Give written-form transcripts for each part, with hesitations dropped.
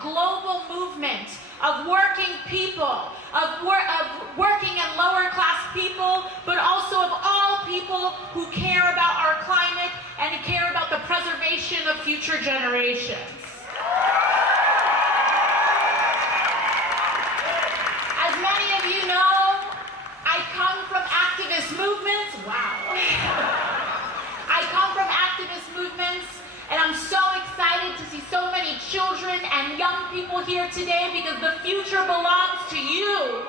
a global movement of working people, of working and lower class people, but also of all people who care about our climate and who care about the preservation of future generations. As many of you know, I come from activist movements. Wow. I come from activist movements, and I'm so excited to see so many children and young people here today because the future belongs to you.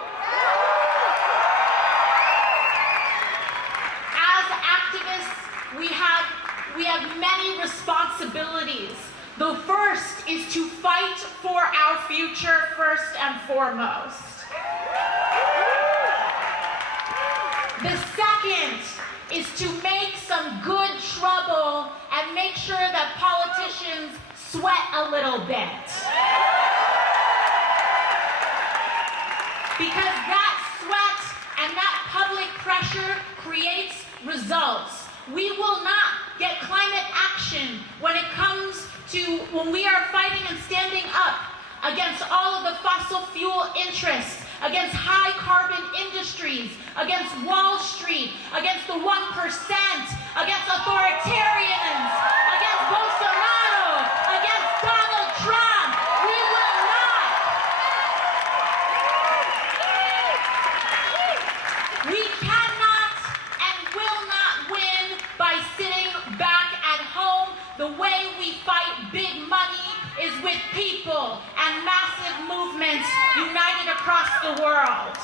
As activists, we have many responsibilities. The first is to fight for our future first and foremost. The second is to make some good trouble and make sure that politicians sweat a little bit. Because that sweat and that public pressure creates results. We will not get climate action when we are fighting and standing up against all of the fossil fuel interests, against high carbon industries, against Wall Street, against the 1%, against authoritarians, against Bolsonaro, against Donald Trump. We will not. We cannot and will not win by sitting back at home. The way we fight big money is with people and massive movements united across the world.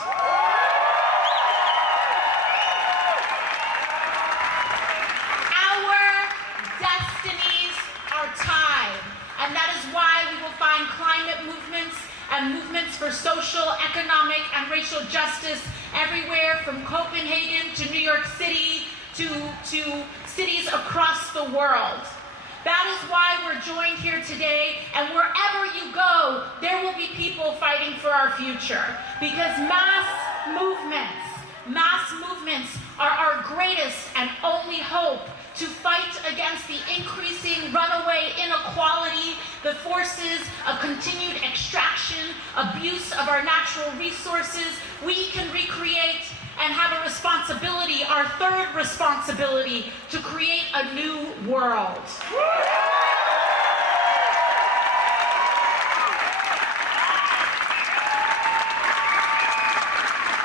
Our destinies are tied, and that is why we will find climate movements and movements for social, economic, and racial justice everywhere from Copenhagen to New York City to cities across the world. That is why we're joined here today, and wherever you go, there will be people fighting for our future. Because mass movements are our greatest and only hope to fight against the increasing runaway inequality, the forces of continued extraction, abuse of our natural resources. We can recreate and have a responsibility, our third responsibility, to create a new world.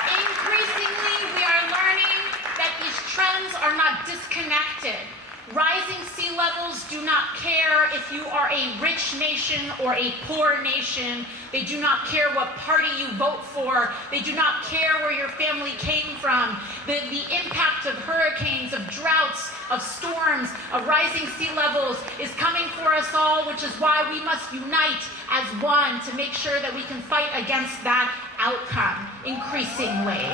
Increasingly, we are learning that these trends are not disconnected. Rising sea levels do not care if you are a rich nation or a poor nation. They do not care what party you vote for. They do not care where your family came from. The impact of hurricanes, of droughts, of storms, of rising sea levels is coming for us all, which is why we must unite as one to make sure that we can fight against that outcome increasingly.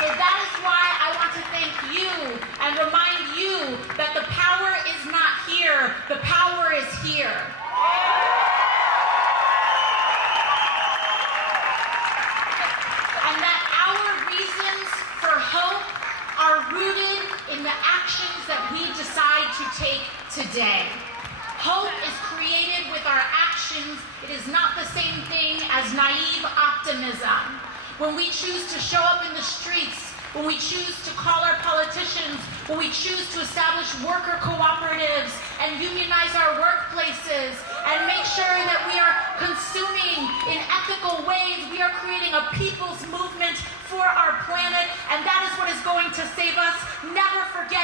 So that is why I want to thank you and remind you that the power is not here, the power is here. And that our reasons for hope are rooted in the actions that we decide to take today. Hope is created with our actions. It is not the same thing as naive optimism. When we choose to show up in the streets, when we choose to call our politicians, when we choose to establish worker cooperatives and unionize our workplaces and make sure that we are consuming in ethical ways, we are creating a people's movement for our planet, and that is what is going to save us. Never forget